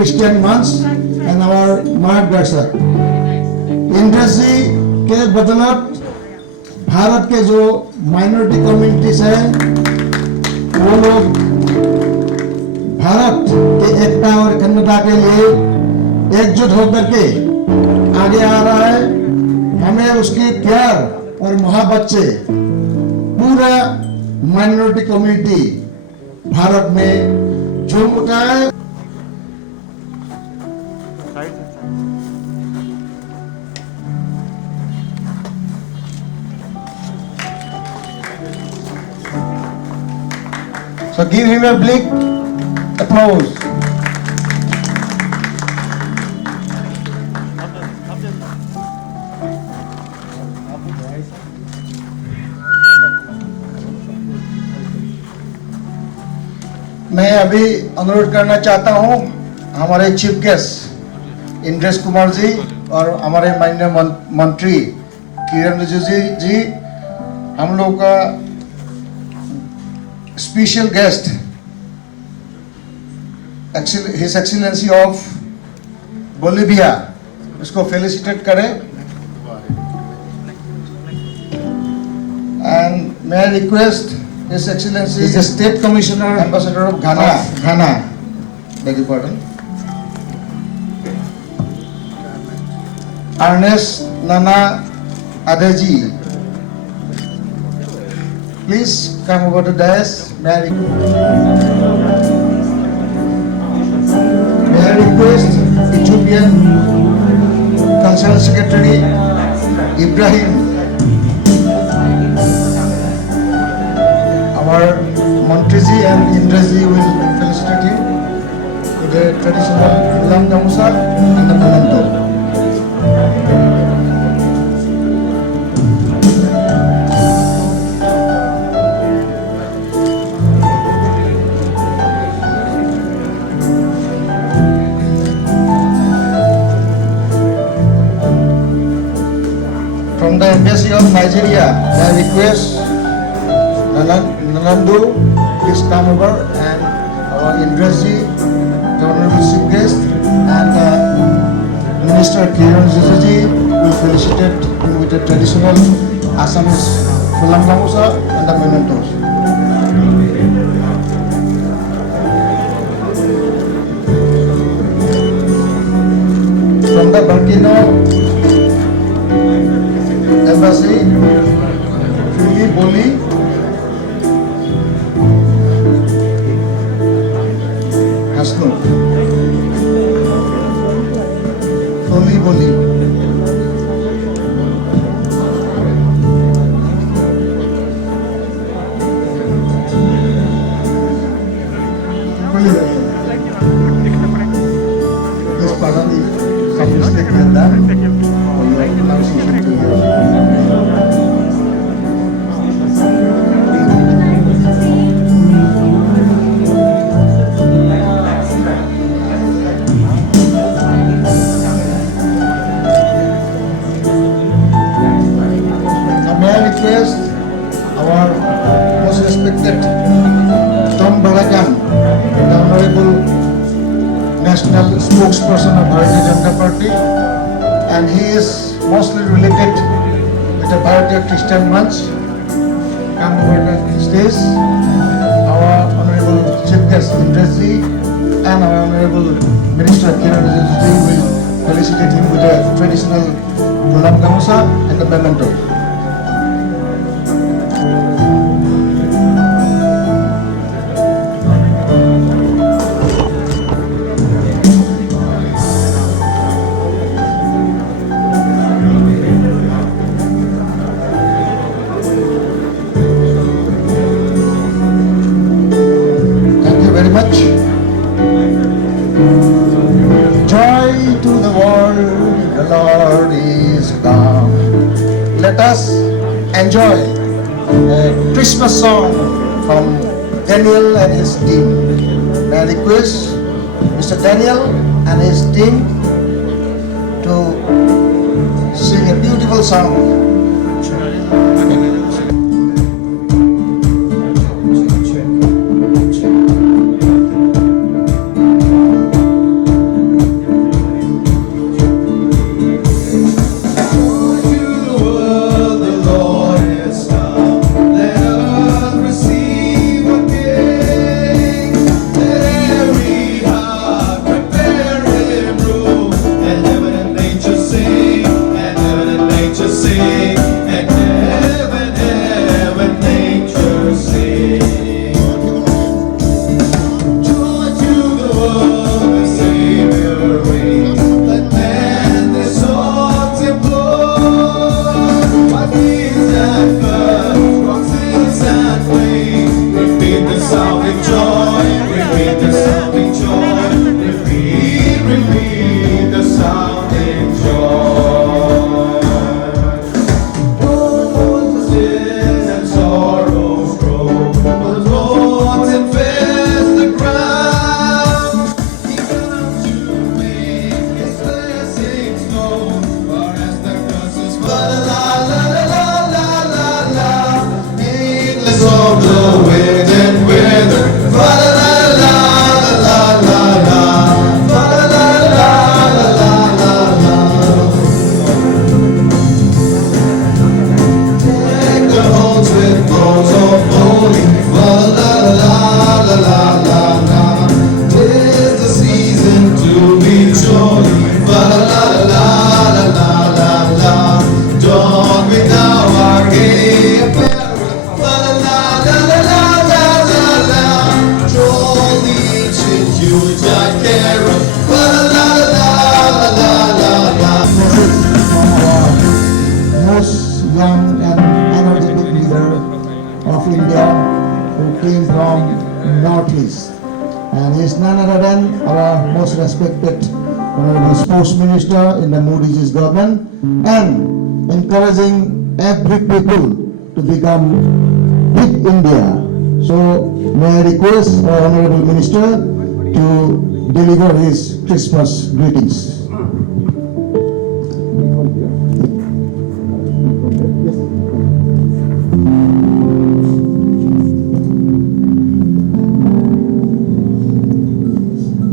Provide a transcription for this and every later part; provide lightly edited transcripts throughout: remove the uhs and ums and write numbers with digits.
Christian monks and our मार्गदर्शक इंद्रस जी के बदौलत भारत के जो माइनॉरिटी कम्युनिटीज है वो लोग भारत के एकता और अखंडता के लिए एकजुट होकर के आगे आ रहा है। हमें उसकी प्यार और मोहब्बत से पूरा माइनॉरिटी कम्युनिटी भारत में झूम उठा है। So give him a big applause. मैं अभी अनुरोध करना चाहता हूं हमारे चीफ गेस्ट इंद्रेश कुमार जी और हमारे माननीय मंत्री किरण रिजिजू जी, हम लोग का special guest his excellency of Bolivia, इसको फेलिसिटेट करें। एंड मैं request His Excellency is the State Commissioner Ambassador of Ghana. Beg your pardon. Ernest Nana Adeji, please come over to dais. May I request Ethiopian Cultural Secretary Ibrahim, our Montrezi and Indrezi will felicitate him with the traditional Ulam Gamusa and the memento. From the Embassy of Nigeria, I request Nandu, please come over, and our Indrezi, the Honorable Chief Guest, and Minister Kiran Rijijuji will felicitate him with the traditional Assamese Fulam Gamusa and the mementos. From the Burkina Embassy, Fili Boli, Hasno, Fili Boli. Please pardon me, some mistake with that. Pronunciation to you. Request our most respected Tom Balagan, the Honorable National Spokesperson of Bharatiya Janata Party, and he is mostly related with the Bharatiya Christian Monks. Come over the stage. Our Honorable Chief Guest Indrezi and our Honorable Minister Kiran Rijijuji will felicitate him with the traditional Gulam Gamusa and the memento. Much. Joy to the world, the Lord is come. Let us enjoy a Christmas song from Daniel and his team. May I request Mr. Daniel and his team to sing a beautiful song. greetings. And he is none other than our most respected Honorable Sports Minister in the Modi ji's government, and encouraging every people to become big India. So may I request our Honorable Minister to deliver his Christmas greetings.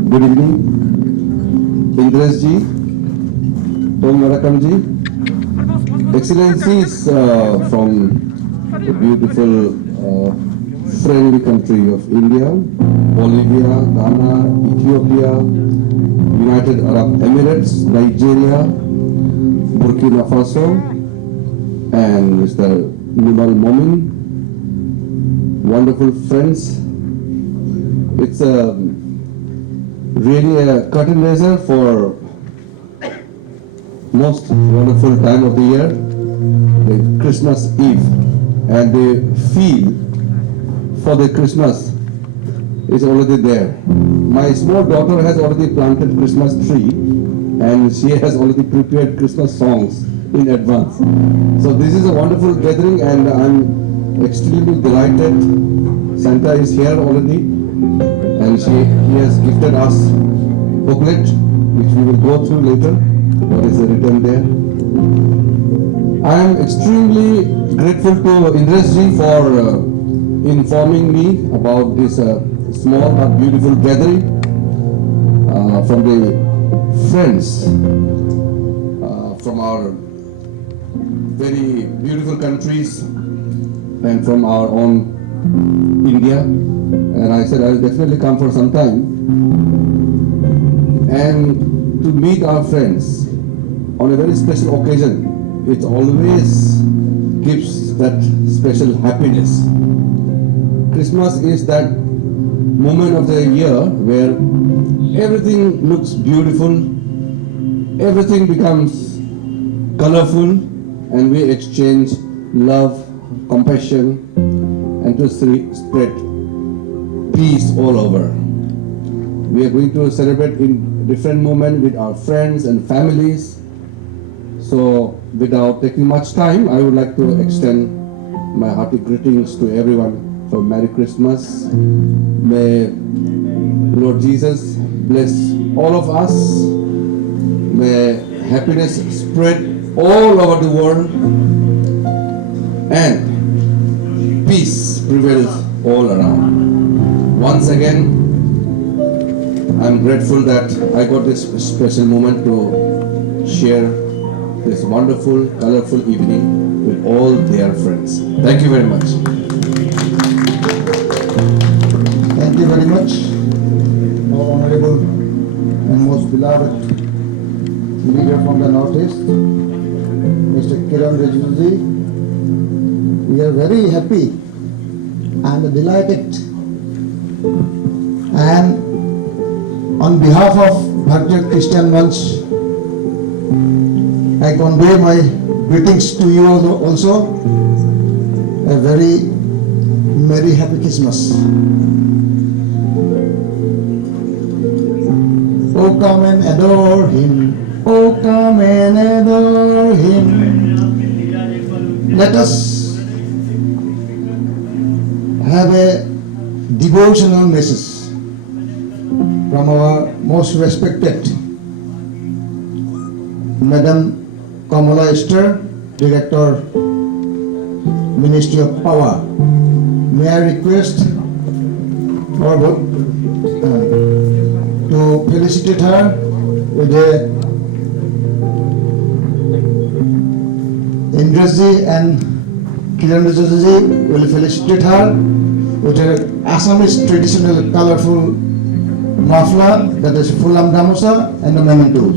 Good evening, Indresh ji, Tom Varakam ji, Excellencies from the beautiful friendly country of India, Bolivia, Ghana, Ethiopia, United Arab Emirates, Nigeria, Burkina Faso, and Mr. Numal Momin, wonderful friends. It's really a curtain raiser for most wonderful time of the year, the Christmas Eve, and the feel for the Christmas is already there. My small daughter has already planted Christmas tree, and she has already prepared Christmas songs in advance. So this is a wonderful gathering, and I'm extremely delighted. Santa is here already, and he has gifted us booklet, which we will go through later. What is written there? I am extremely grateful to Indresh ji for informing me about this small but beautiful gathering from the friends from our very beautiful countries and from our own India. And I said I will definitely come for some time and to meet our friends on a very special occasion. It always gives that special happiness. Christmas is that moment of the year where everything looks beautiful, everything becomes colorful, and we exchange love, compassion, and to spread peace all over. We are going to celebrate in different moments with our friends and families. So without taking much time, I would like to extend my hearty greetings to everyone for Merry Christmas. May Lord Jesus bless all of us. May happiness spread all over the world, and peace prevails all around. Once again, I'm grateful that I got this special moment to share this wonderful, colorful evening with all their friends. Thank you very much. Thank you very much, our honorable and most beloved leader from the Northeast, Mr. Kiran Rijiju. We are very happy and delighted, and on behalf of Bharatiya Christian Manch, I convey my greetings to you also. A very merry happy Christmas. Oh, come and adore him. Oh, come and adore him. Let us have a devotional message from our most respected Madam Kamala Esther, Director, Ministry of Power. May I request to felicitate her with a Indresh ji and Kiran Rijiju ji will felicitate her with an Assamese traditional colorful mafla, that is Fulam Gamusa, and the mementos.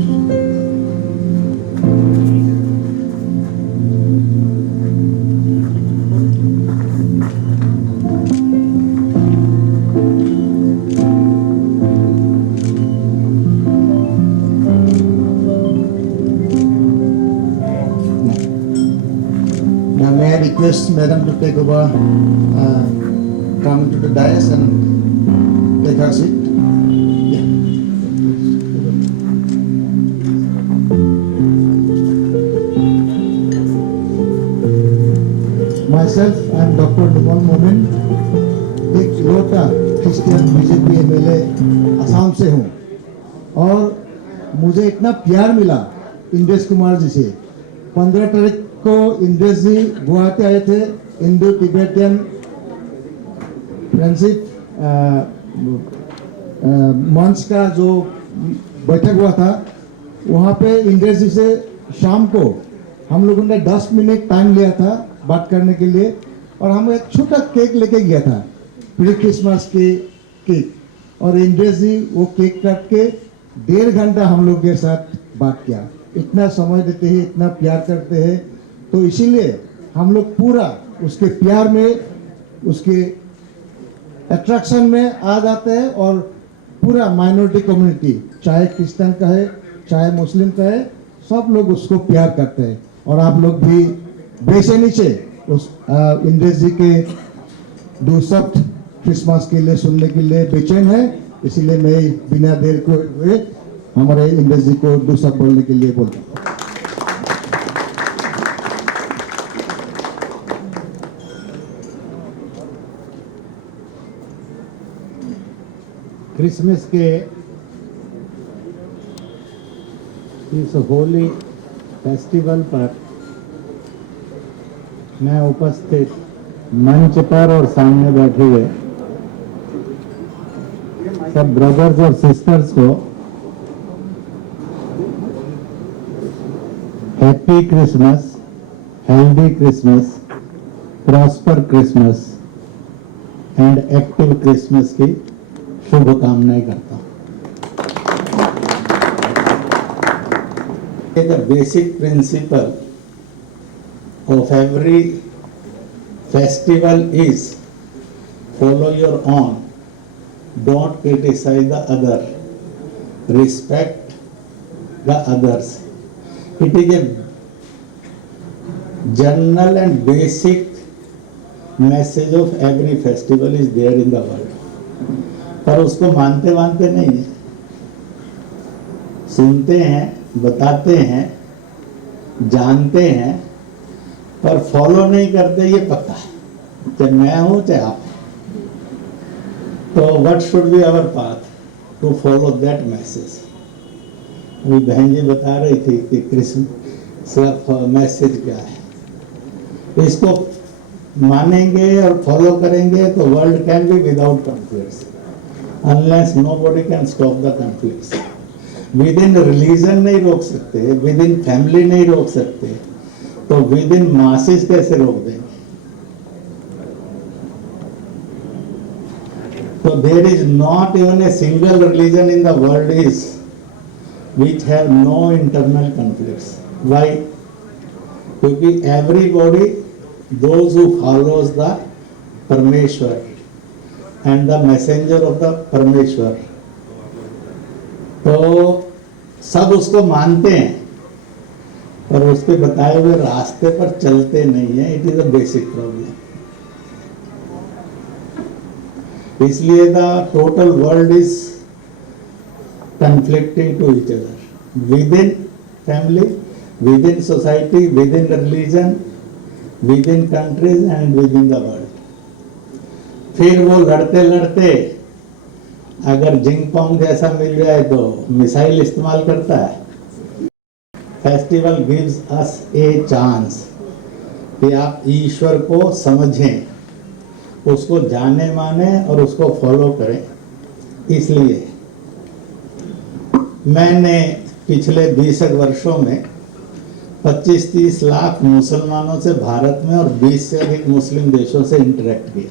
Now may I request Madam to take over, come to the dais and have a seat. Myself, I am Dr. Numan Momin, एक लोटा Christian BJP MLA Assam से हूँ और मुझे इतना प्यार मिला इंद्रेश कुमार जी से। 15 तारीख को इंद्रेश जी गुवाहाटी आए थे, इंडो तिब्बतियन फ्रेंडशिप मंच का जो बैठक हुआ था, वहाँ पे इंद्रेश जी से शाम को हम लोगों ने 10 मिनट टाइम लिया था बात करने के लिए, और हम एक छोटा केक लेके गया था, प्री क्रिसमस के केक, और इंद्रेश जी वो केक काट के 1.5 घंटा हम लोग के साथ बात किया। इतना समय देते हैं, इतना प्यार करते हैं, तो इसीलिए हम लोग पूरा उसके प्यार में, उसके अट्रैक्शन में आ जाते हैं, और पूरा माइनॉरिटी कम्युनिटी, चाहे क्रिश्चियन का है चाहे मुस्लिम का है, सब लोग उसको प्यार करते हैं। और आप लोग भी बेचैनी से उस इंद्रेश जी के 2 शब्द क्रिसमस के लिए सुनने के लिए बेचैन है, इसीलिए मैं बिना देर को हुए हमारे इंद्रेश जी को 2 शब्द बोलने के लिए बोलता हूँ। क्रिसमस के इस होली फेस्टिवल पर मैं उपस्थित मंच पर और सामने बैठे हुए सब ब्रदर्स और सिस्टर्स को happy Christmas, healthy Christmas, prosper Christmas and active Christmas की शुभकामनाएं करता हूं। The basic principle of every festival is follow your own, don't criticize the other, respect the others. It is a general and basic message of every festival is there in the world. पर उसको मानते नहीं है, सुनते हैं, बताते हैं, जानते हैं, पर फॉलो नहीं करते, ये पता है, चाहे मैं हूं चाहे आप। तो what should be our path to follow that message. अभी बहन जी बता रही थी कि क्रिसमस का मैसेज क्या है। इसको मानेंगे और फॉलो करेंगे तो world can be without conflicts, unless nobody can stop the conflicts. Within religion नहीं रोक सकते, within family नहीं रोक सकते, तो within masses कैसे रोक देंगे? So there is not even a single religion in the world is which have no internal conflicts. Why? क्योंकि everybody, those who follows the Parmeshwar and the messenger of the परमेश्वर, तो सब उसको मानते हैं, पर उसके बताए हुए रास्ते पर चलते नहीं है। It is a basic problem. इसलिए the total world is conflicting to each other within family, within society, within religion, within countries and within the world. फिर वो लड़ते लड़ते अगर जिंग पोंग जैसा मिल जाए तो मिसाइल इस्तेमाल करता है। Festival gives us a chance कि आप ईश्वर को समझें, उसको जाने माने और उसको फॉलो करें। इसलिए मैंने पिछले 20 वर्षों में 25-30 लाख मुसलमानों से भारत में और 20 से अधिक मुस्लिम देशों से इंटरेक्ट किया,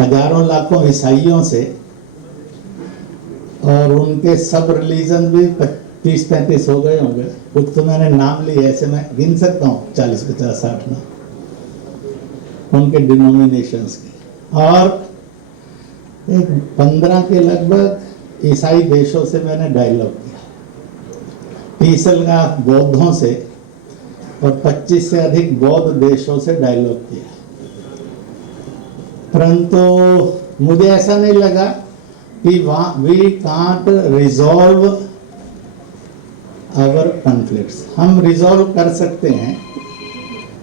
हजारों लाखों ईसाइयों से, और उनके सब रिलीजन भी 30-35 हो गए होंगे। कुछ तो मैंने नाम लिए, ऐसे मैं गिन सकता हूँ 40-50-60 नाम उनके डिनोमिनेशंस के, और एक 15 के लगभग ईसाई देशों से मैंने डायलॉग किया, 30 लाख बौद्धों से और 25 से अधिक बौद्ध देशों से डायलॉग किया। परंतु मुझे ऐसा नहीं लगा कि we can't resolve our conflicts. हम resolve कर सकते हैं,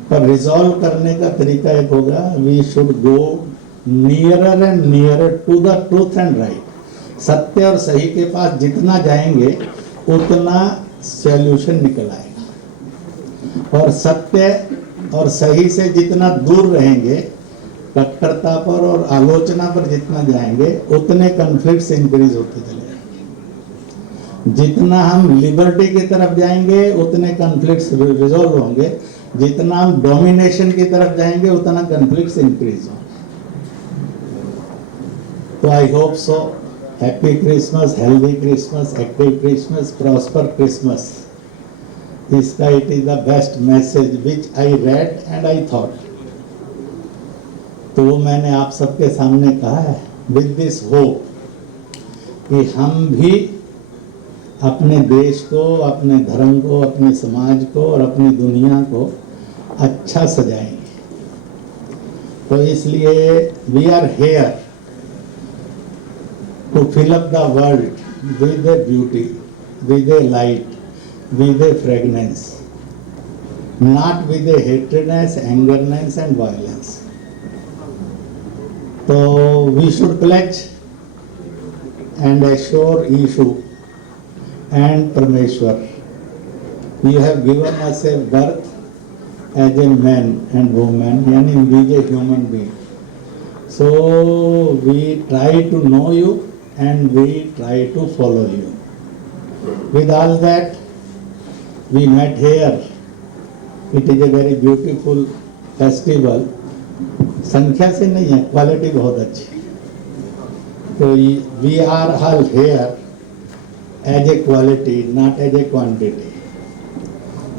पर resolve करने का तरीका एक होगा, we should go nearer and nearer to the truth and right. सत्य और सही के पास जितना जाएंगे उतना सॉल्यूशन निकल आएगा, और सत्य और सही से जितना दूर रहेंगे, कट्टरता पर और आलोचना पर जितना जाएंगे, उतने कॉन्फ्लिक्ट्स इंक्रीज होते चले जाएंगे। जितना हम लिबर्टी की तरफ जाएंगे उतने कॉन्फ्लिक्ट्स रिजॉल्व होंगे, जितना हम डोमिनेशन की तरफ जाएंगे उतना कॉन्फ्लिक्ट्स इंक्रीज होंगे। तो I hope so, happy Christmas, healthy Christmas, active Christmas, prosper Christmas. इसका it is the best message which I read and I thought. तो वो मैंने आप सबके सामने कहा है विद दिस होप कि हम भी अपने देश को, अपने धर्म को, अपने समाज को और अपनी दुनिया को अच्छा सजाएंगे। तो इसलिए we are here to fill up the world with a beauty, with a light, with a fragrance, not with a hatredness, angerness and violence. So we should pledge and assure Ishu and Parameshwar, you have given us a birth as a man and woman, yani we a human being. So we try to know you and we try to follow you. With all that, we met here. It is a very beautiful festival. संख्या से नहीं है, quality बहुत अच्छी। तो we are all here as a quality, not as a quantity.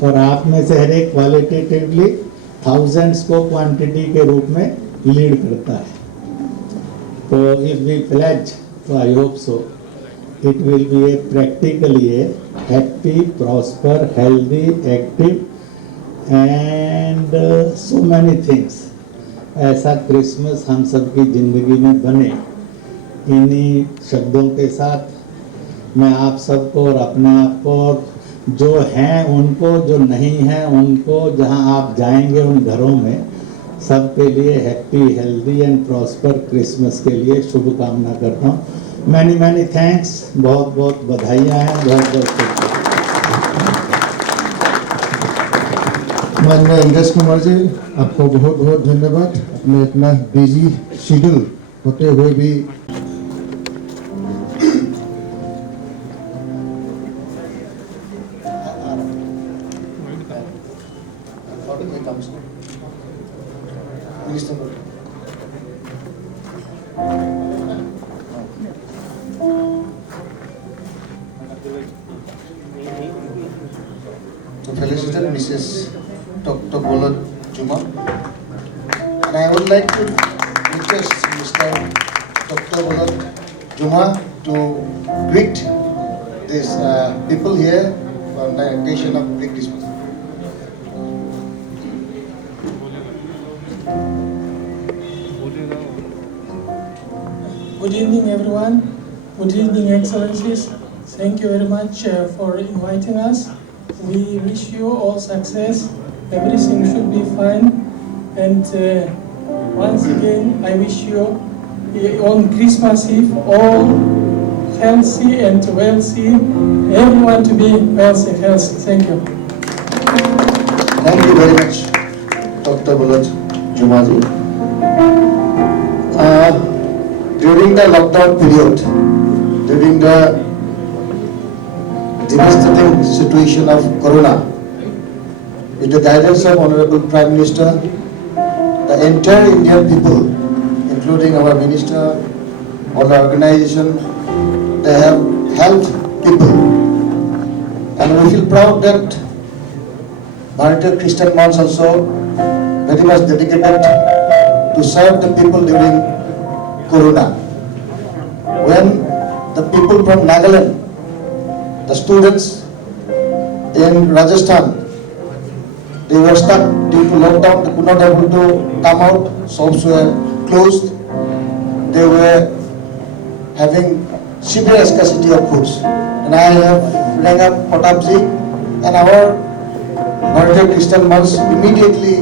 और आप में से हर एक क्वालिटेटिवली थाउजेंड्स को क्वांटिटी के रूप में लीड करता है। तो if we pledge, तो I hope so, it will be a practically a happy, prosper, healthy, active and so many things. ऐसा क्रिसमस हम सबकी जिंदगी में बने। इन्हीं शब्दों के साथ मैं आप सबको और अपने आप को, जो हैं उनको, जो नहीं हैं उनको, जहां आप जाएंगे उन घरों में, सबके लिए happy, healthy and prosper Christmas के लिए शुभकामना करता हूँ। मैनी मैनी थैंक्स, बहुत बहुत बधाइयाँ हैं, बहुत बहुत शुक्रिया। माननीय इंद्रेश कुमार जी, आपको बहुत बहुत धन्यवाद। अपने इतना बिजी शेड्यूल होते हुए भी to felicitate Mrs. Dr. Bolot Juma. And I would like to request Mr. Dr. Bolot Juma to greet these people here on the occasion of Big Christmas. Good evening, everyone. Good evening, Excellencies. Thank you very much for inviting us. We wish you all success. Everything should be fine. And once again, I wish you on Christmas Eve all healthy and wealthy. Everyone to be wealthy, healthy. Thank you. Thank you very much, Dr. Bolot Jumaji. During the lockdown period, during the devastating situation of Corona, with the guidance of Honorable Prime Minister, the entire Indian people, including our Minister, all the organization, they have helped people. And we feel proud that Bharatiya Christian Monks also very much dedicated to serve the people during Corona. When the people from Nagaland, the students in Rajasthan, they were stuck due to lockdown, they could not able to come out, shops were closed, they were having severe scarcity of foods. And I have rang up Pratapji, and our Bharatiya Christian monks immediately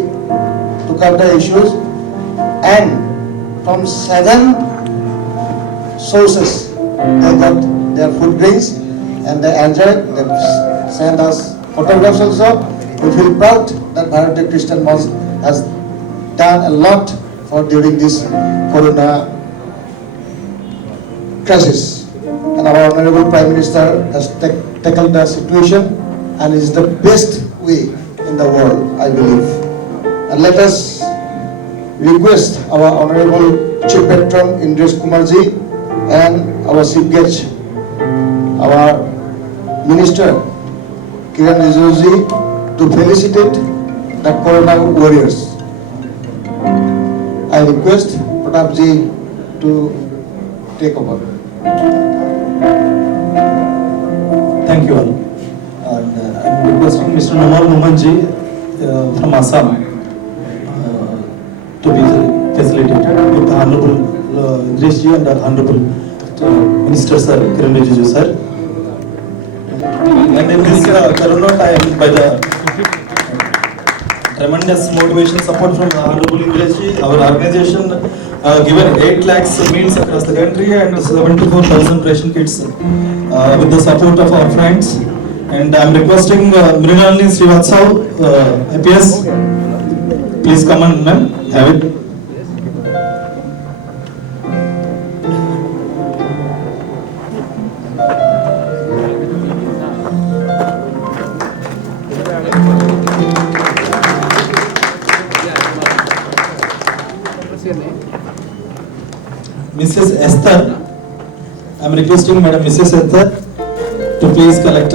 took up the issues, and from 7 sources they got their food grains, and they enjoyed. They sent us photographs also. We feel proud that Bharatiya Christian monks has done a lot for during this Corona crisis. And our Honorable Prime Minister has tackled the situation, and is the best way in the world, I believe. And let us request our Honorable Chief Patron Indresh Kumarji and our Chief Guest, our Minister Kiran Rijiju to felicitate the Corona warriors. I request Pratapji to take over. Thank you all. And I'm requesting Mr. Namal Mohanji from Assam to be facilitated with the Honorable Indresh ji and the Honorable Minister Sir Kiran Rijiju sir. And in this Corona time, by the tremendous motivation support from Honorable Indresh ji, our organization given 8 lakhs meals across the country and 74,000 ration kits with the support of our friends. And I am requesting Mrinalini Srivatsav, IPS, please come and ma'am, have it. Mrs. Esther, I am requesting Madam Mrs. Esther to please collect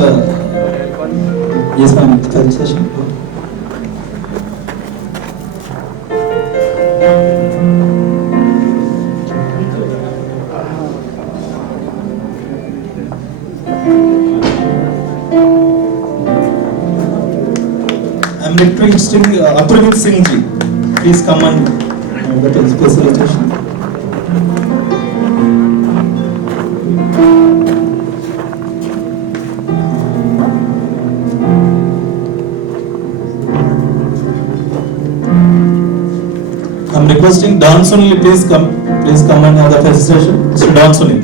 yes ma'am, session. I am requesting Apurvit Singh ji, please come and get a facilitation. I'm requesting Don Sunil, please come and have the facilitation. Mr. Don Sunil.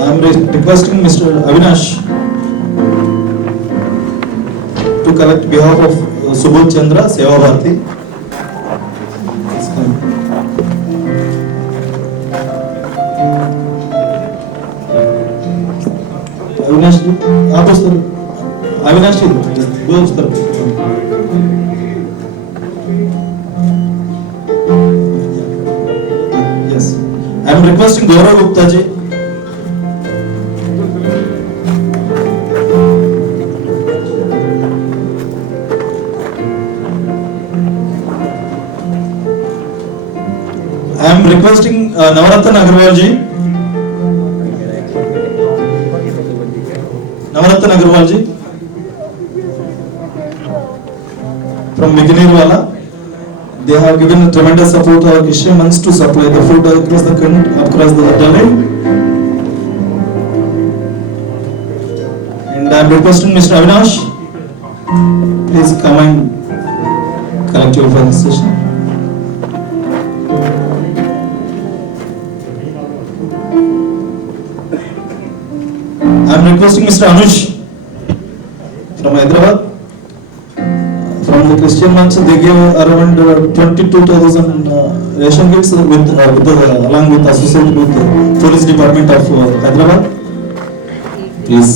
I'm requesting Mr. Avinash to collect behalf of Subodh Chandra, Seva Bharati. Please come. Avinash जी आप उस तरफ, अविनाश जी वो उस तरफ। Yes, I am requesting Gaurav Gupta ji. I am requesting Navaratan Agarwal ji. Navaratan Agarwal ji from Mignirwala. They have given tremendous support to our Christian monks to supply the food across the Delhi. And I am requesting Mr. Avinash, please come and collect your facilitation. I am requesting Mr. Anush from Hyderabad. From the Christian monks, they gave around 22,000 ration kits along with associated with the Police Department of Hyderabad. Please.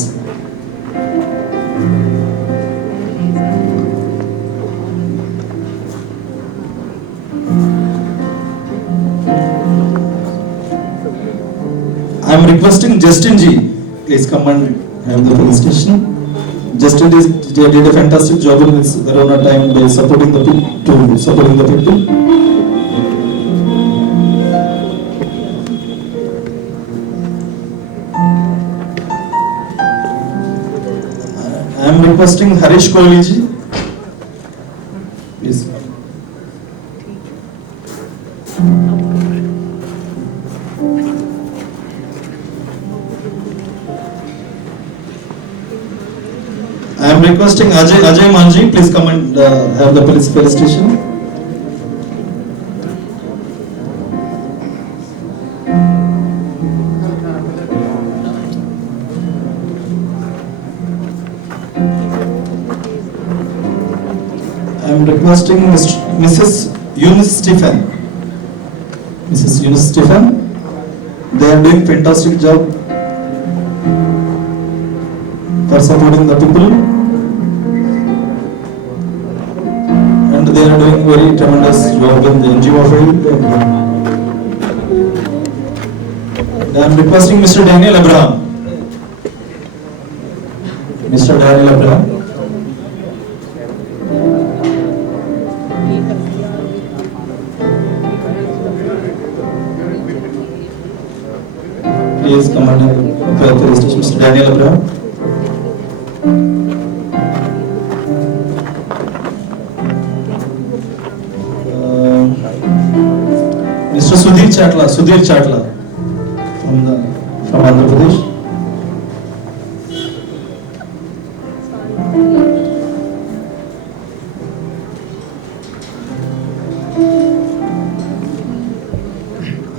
I am requesting Justin ji. Please come and have the presentation. Justin did a fantastic job in this Corona time by supporting the people. I I am requesting Harish Kohli ji. Please. I am requesting Ajay Manji, please come and have the police felicitation. I am requesting Mrs. Eunice Stephen. Mrs. Eunice Stephen, they are doing fantastic job for supporting the people, and they are doing very tremendous job in the NGO field. And I am requesting Mr. Daniel Abraham. Mr. Daniel Abraham. Please come and have the registration, Mr. Daniel Abraham. Mr. Sudhir Chatla from Andhra Pradesh.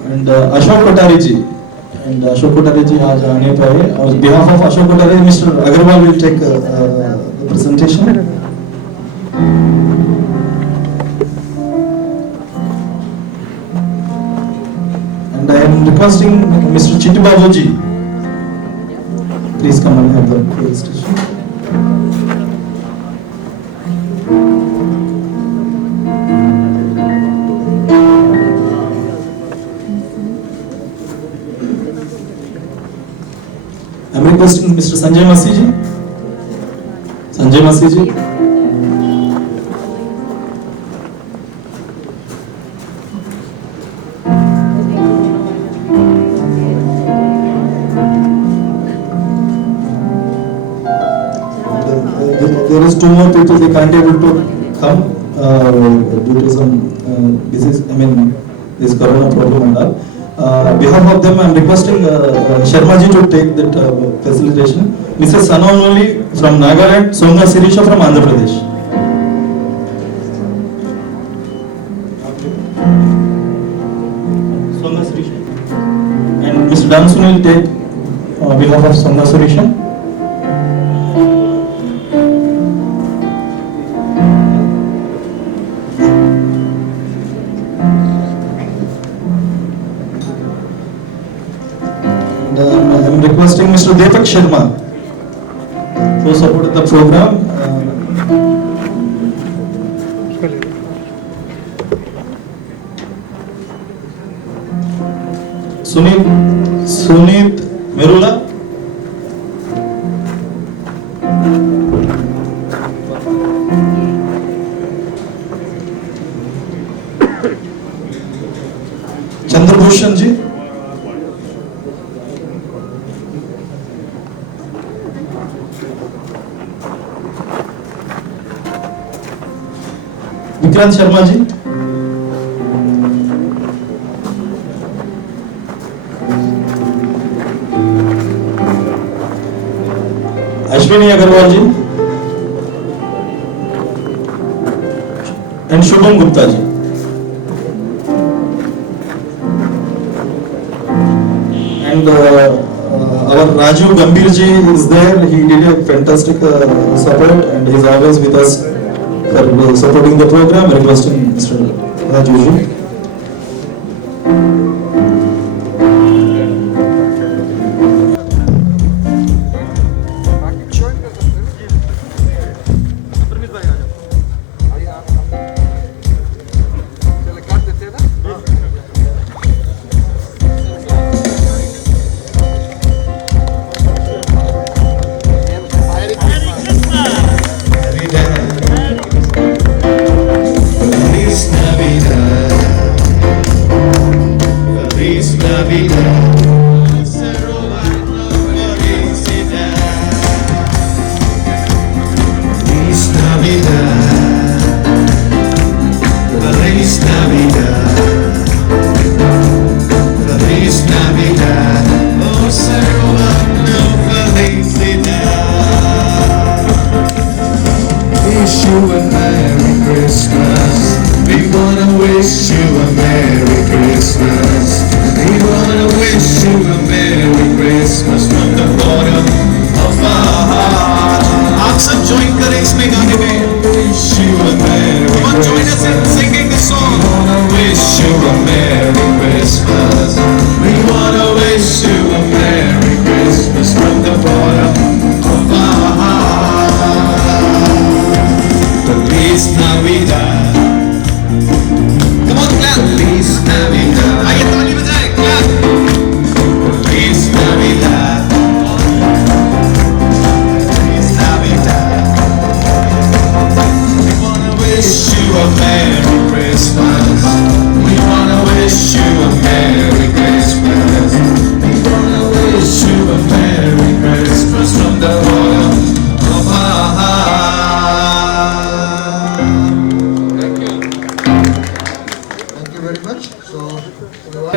And Ashok Kothari ji. And Ashok Kothari ji आज आने पाए. On behalf of Ashok Kothari, Mr. Agarwal will take the presentation. And I am requesting Mr. Chittu Babu ji. Please come and have the presentation. I am requesting Mr. Sanjay Masi ji. Sanjay Masi ji. There is two more people, they can't able to come due to some disease, this corona problem and all. Behalf of them, I am requesting Sharma ji to take that facilitation. Mrs. Sanamoli from Nagaland, Songa Sirisha from Andhra Pradesh. Songa Sirisha. And Mr. Dansun will take behalf of Songa Sirisha. I am requesting Mr. Deepak Sharma to support the program. Sunit Merula. Chandrabhushan ji. Vikrant Sharma ji. Ashwini Agarwal ji. And Shubham Gupta ji. And our Raju Gambhir ji is there. He did a fantastic support and he is always with us for supporting the program. Requesting Mr. Raju ji. Feliz Navidad.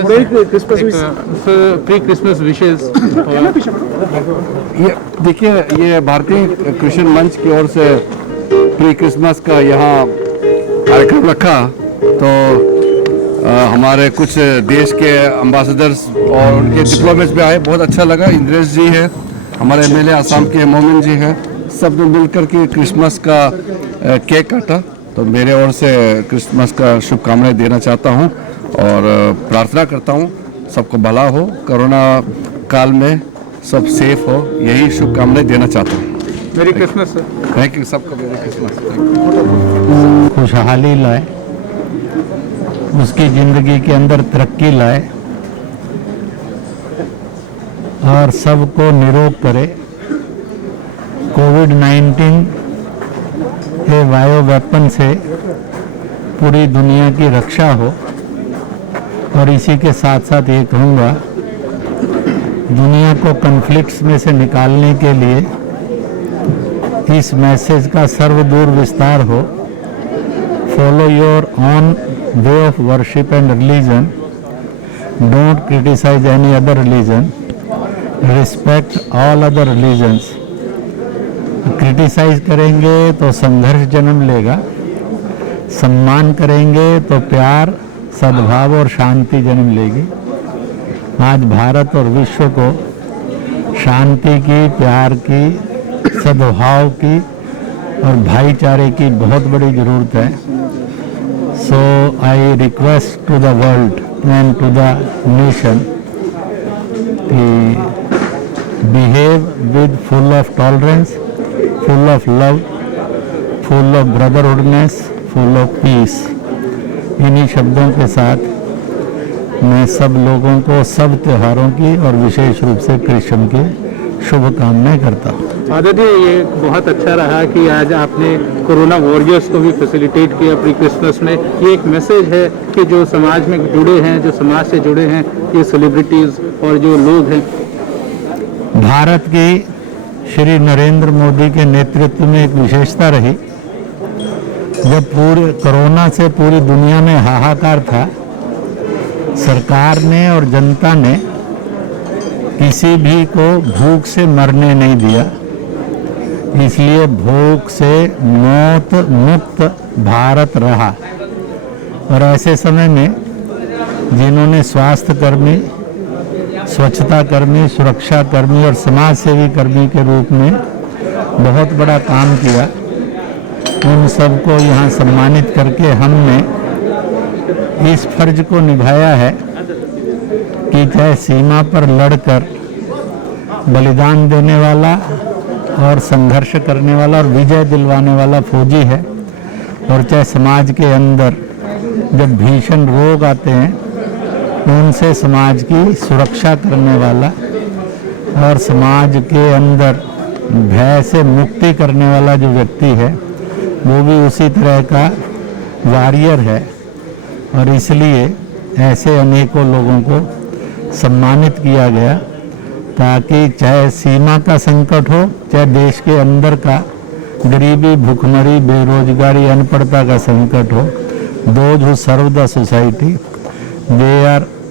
Pre Christmas विशेष। ये देखिए, ये भारतीय Christian मंच की ओर से pre Christmas का यहाँ कार्यक्रम रखा, तो हमारे कुछ देश के एम्बेसडर्स और उनके डिप्लोमेट्स भी आए, बहुत अच्छा लगा। इंद्रेश जी है, हमारे एमएलए आसाम के मोमिन जी हैं, सब लोग मिलकर के क्रिसमस का केक काटा। तो मेरे ओर से क्रिसमस का शुभकामनाएं देना चाहता हूं और प्रार्थना करता हूं सबको भला हो, कोरोना काल में सब सेफ हो, यही शुभकामनाएं देना चाहता हूं। मेरी क्रिसमस। थैंक यू सबको, मेरी क्रिसमस। खुशहाली लाए, उसकी जिंदगी के अंदर तरक्की लाए और सबको निरोग करे। कोविड-19 के बायो वेपन से पूरी दुनिया की रक्षा हो। और इसी के साथ साथ ये कहूँगा, दुनिया को कन्फ्लिक्ट्स में से निकालने के लिए इस मैसेज का सर्वदूर विस्तार हो। Follow your own way of worship and religion, don't criticise any other religion, respect all other religions. Criticise करेंगे तो संघर्ष जन्म लेगा, सम्मान करेंगे तो प्यार, सद्भाव और शांति जन्म लेगी। आज भारत और विश्व को शांति की, प्यार की, सद्भाव की और भाईचारे की बहुत बड़ी ज़रूरत है। So I request to the world and to the nation कि behave with full of tolerance, full of love, full of brotherhoodness, full of peace। इन्हीं शब्दों के साथ मैं सब लोगों को सब त्योहारों की और विशेष रूप से क्रिश्चियन की शुभकामनाएं करता हूँ। आदित्य, ये बहुत अच्छा रहा कि आज आपने कोरोना वॉरियर्स को भी फैसिलिटेट किया प्री क्रिसमस में। ये एक मैसेज है कि जो समाज में जुड़े हैं, जो समाज से जुड़े हैं, ये सेलिब्रिटीज़ और जो लोग हैं। भारत की श्री नरेंद्र मोदी के नेतृत्व में एक विशेषता रही, जब पूरे कोरोना से पूरी दुनिया में हाहाकार था, सरकार ने और जनता ने किसी भी को भूख से मरने नहीं दिया। इसलिए भूख से मौत मुक्त भारत रहा। और ऐसे समय में जिन्होंने स्वास्थ्य कर्मी, स्वच्छता कर्मी, सुरक्षा कर्मी और समाज सेवी कर्मी के रूप में बहुत बड़ा काम किया, उन सबको यहाँ सम्मानित करके हमने इस फर्ज को निभाया है कि चाहे सीमा पर लड़कर बलिदान देने वाला और संघर्ष करने वाला और विजय दिलवाने वाला फौजी है, और चाहे समाज के अंदर जब भीषण रोग आते हैं उनसे समाज की सुरक्षा करने वाला और समाज के अंदर भय से मुक्ति करने वाला जो व्यक्ति है, वो भी उसी तरह का वॉरियर है। और इसलिए ऐसे अनेकों लोगों को सम्मानित किया गया, ताकि चाहे सीमा का संकट हो, चाहे देश के अंदर का गरीबी, भुखमरी, बेरोजगारी, अनपढ़ता का संकट हो, those who serve the society they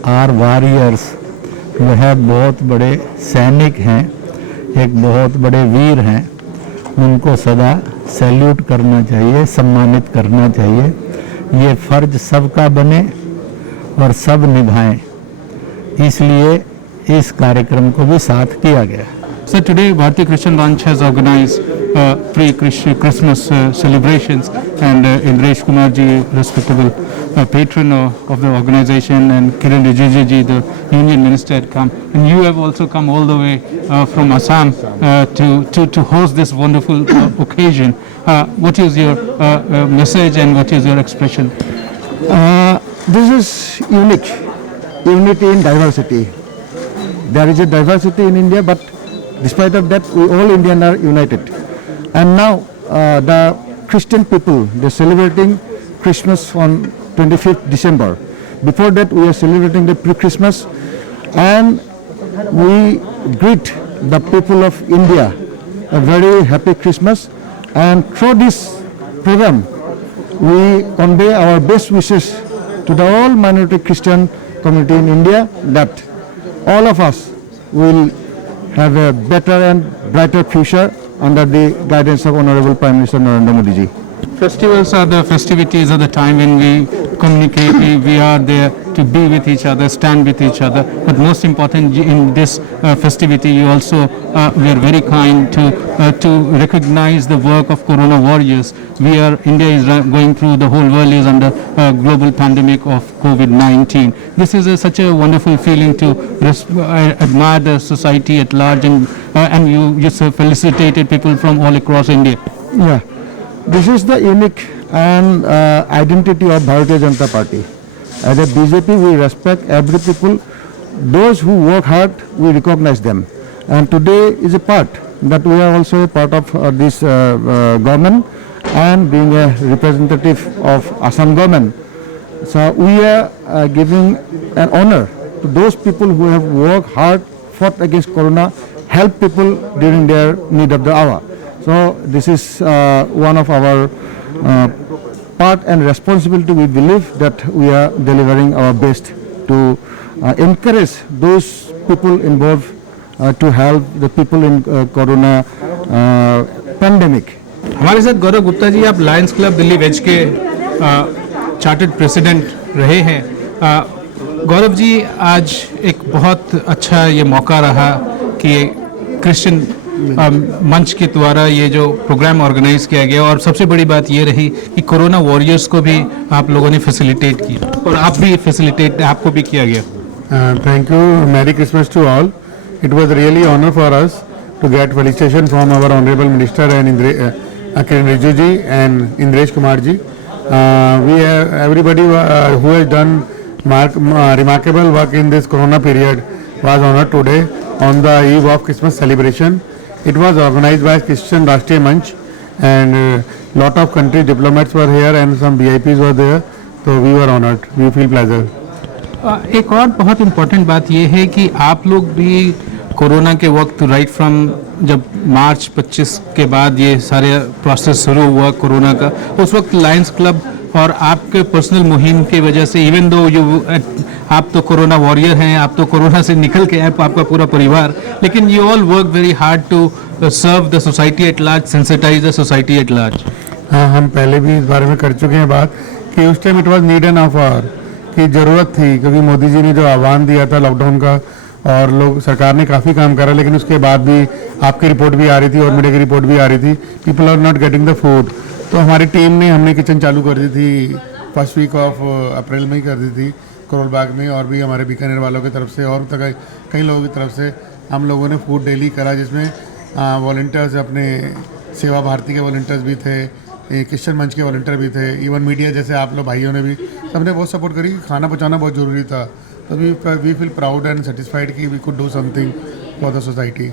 are warriors. वह बहुत बड़े सैनिक हैं, एक बहुत बड़े वीर हैं, उनको सदा सैल्यूट करना चाहिए, सम्मानित करना चाहिए। ये फर्ज सबका बने और सब निभाएं, इसलिए इस कार्यक्रम को भी साथ किया गया। So today Bharatiya Christian Ranch has organized pre-Christmas celebrations, and Indresh Kumar ji, respectable patron of the organization, and Kiran Rijiju ji, the union minister, had come, and you have also come all the way from Assam to host this wonderful occasion. What is your message and what is your expression? This is unique, unity in diversity. There is a diversity in India, but despite of that, we all Indians are united. And now the Christian people, they're celebrating Christmas on 25th December. Before that, we are celebrating the pre-Christmas, and we greet the people of India a very happy Christmas. And through this program, we convey our best wishes to the all minority Christian community in India, that all of us will have a better and brighter future under the guidance of Honorable Prime Minister Narendra Modi ji. Festivals are the festivities of the time when we communicate, we are there to be with each other, stand with each other. But most important in this festivity, you also we are very kind to recognize the work of Corona warriors. India is going through, the whole world is under global pandemic of COVID-19. This is such a wonderful feeling to admire the society at large, and you just felicitated people from all across India. Yeah, this is the unique and identity of Bharatiya Janata Party. As a BJP, we respect every people. Those who work hard, we recognize them. And today is a part that we are also a part of this government, and being a representative of Assam government. So we are giving an honor to those people who have worked hard, fought against Corona, helped people during their need of the hour. So this is one of our part and responsibility. We believe that we are delivering our best to encourage those people involved to help the people in Corona pandemic. हमारे साथ गौरव गुप्ता जी, आप Lions club Delhi veg के chartered president रहे हैं। गौरव जी, आज एक बहुत अच्छा ये मौका रहा कि क्रिश्चियन मंच के द्वारा ये जो प्रोग्राम ऑर्गेनाइज किया गया, और सबसे बड़ी बात ये रही कि कोरोना वॉरियर्स को भी आप लोगों ने फैसिलिटेट किया, और आप भी फैसिलिटेट आपको भी किया गया। Thank you. Merry Christmas to all. It was really honor for us to get felicitation from our Honorable Minister and Kiren Rijiju ji and Indresh Kumar ji. We have everybody who has done remarkable work in this Corona period was honored today on the eve of Christmas celebration. It was organized by Christian Rashtriya Manch, and lot of country diplomats were here and some VIPs were there. So we were honored. We feel pleasure. एक और बहुत important बात ये है कि आप लोग भी कोरोना के वक्त राइट फ्रॉम जब मार्च 25 के बाद ये सारे प्रोसेस शुरू हुआ कोरोना का, उस वक्त लायंस क्लब और आपके पर्सनल मुहिम की वजह से, इवन दो आप तो कोरोना वॉरियर हैं, आप तो कोरोना से निकल के आए, आपका पूरा परिवार, लेकिन you all work very hard to serve the society at large, sensitise the society at large. हाँ, हम पहले भी इस बारे में कर चुके हैं बात कि उस time it was need an offer की ज़रूरत थी, क्योंकि मोदी जी ने जो आह्वान दिया था लॉकडाउन का, और लोग सरकार ने काफ़ी काम करा, लेकिन उसके बाद भी आपकी रिपोर्ट भी आ रही थी और मीडिया की रिपोर्ट भी आ रही थी, people are not getting the food. तो हमारी टीम ने हमने किचन चालू कर दी थी फर्स्ट वीक ऑफ अप्रैल में ही कर दी थी करोल बाग में, और भी हमारे बीकानेर वालों की तरफ से और कई लोगों की तरफ से हम लोगों ने फूड डेली करा, जिसमें वॉलंटियर्स अपने सेवा भारती के वॉलंटियर्स भी थे, क्रिश्चियन मंच के वॉलंटियर भी थे, इवन मीडिया जैसे आप लोग भाइयों ने भी, सबने बहुत सपोर्ट करी। खाना पहुंचाना बहुत ज़रूरी था, तो we feel proud and satisfied कि we could do something for the society.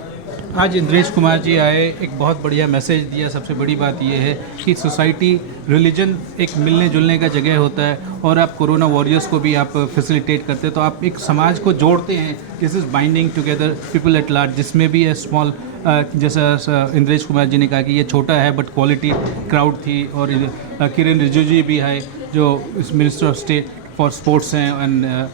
आज इंद्रेश कुमार जी आए, एक बहुत बढ़िया मैसेज दिया। सबसे बड़ी बात यह है कि सोसाइटी, रिलीजन एक मिलने जुलने का जगह होता है, और आप कोरोना वॉरियर्स को भी आप फैसिलिटेट करते हैं, तो आप एक समाज को जोड़ते हैं। This is binding together people at large, जिसमें भी है स्मॉल, जैसा इंद्रेश कुमार जी ने कहा कि ये छोटा है बट क्वालिटी क्राउड थी, और किरेन रिजिजू जी भी है जो minister of state for sports हैं, and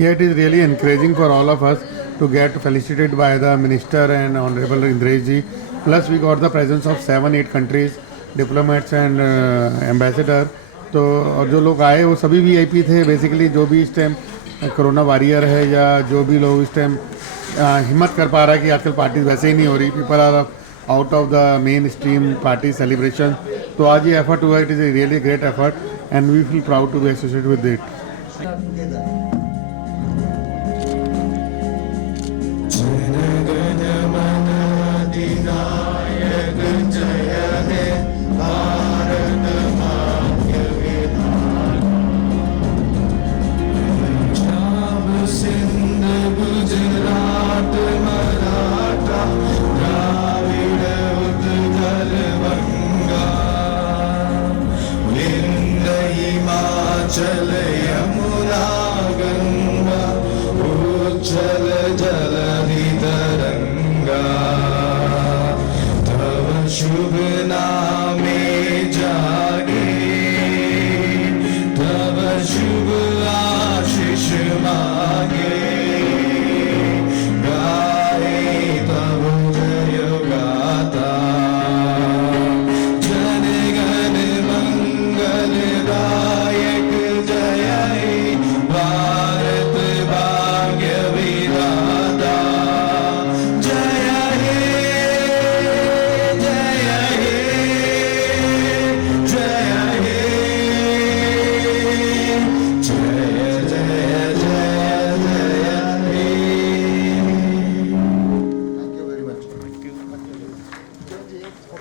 Yeah, it is really encouraging for all of us to get felicitated by the minister and Honorable Indresh ji. Plus, we got the presence of 7-8 countries, diplomats and ambassador. तो और जो लोग आए वो सभी VIP थे basically, जो भी इस टाइम कोरोना वॉरियर है या जो भी लोग इस टाइम हिम्मत कर पा रहा है कि आजकल पार्टीज वैसे ही नहीं हो रही, people are out of the main stream party celebration. तो आज ये एफर्ट हुआ, it is a really great effort and we feel proud to be associated with it. चल यमुना गंगा उज्जल जलधि तरंगा, तव शुभ नामे जागे, तव शुभ आशीष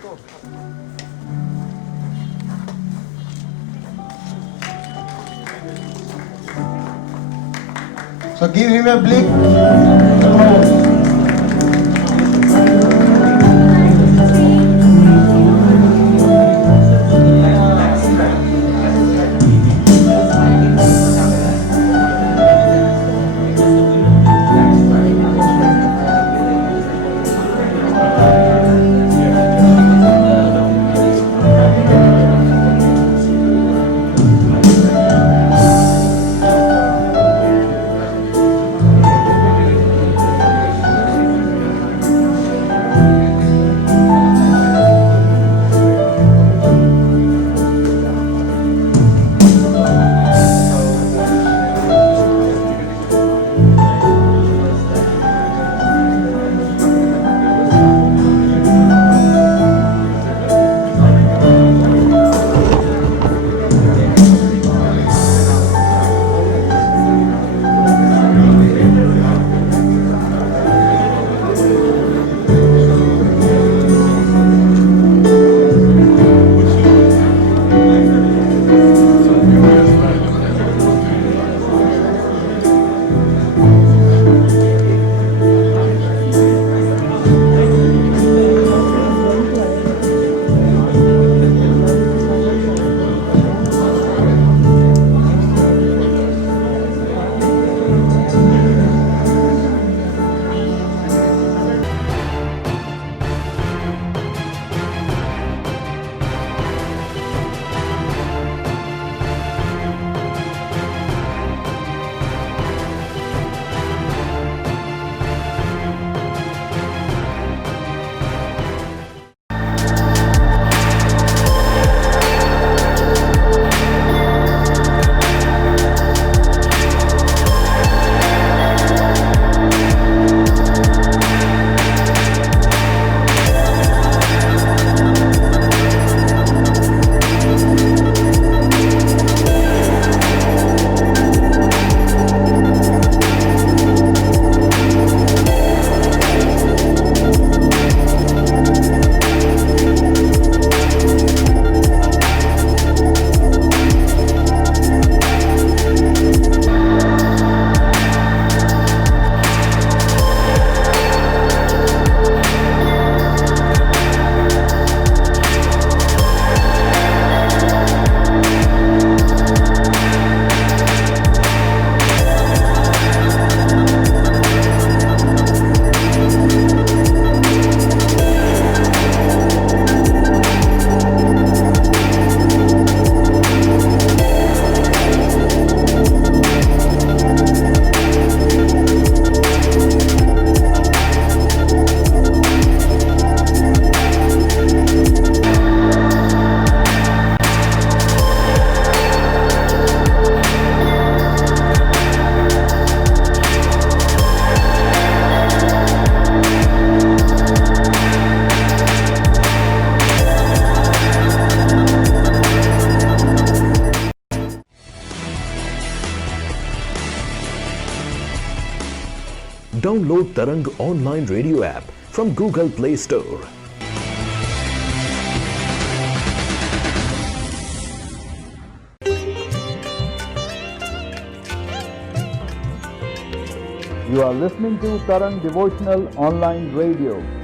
So give him a blink. Download Tarang online radio app from Google Play Store. You are listening to Tarang Devotional Online Radio.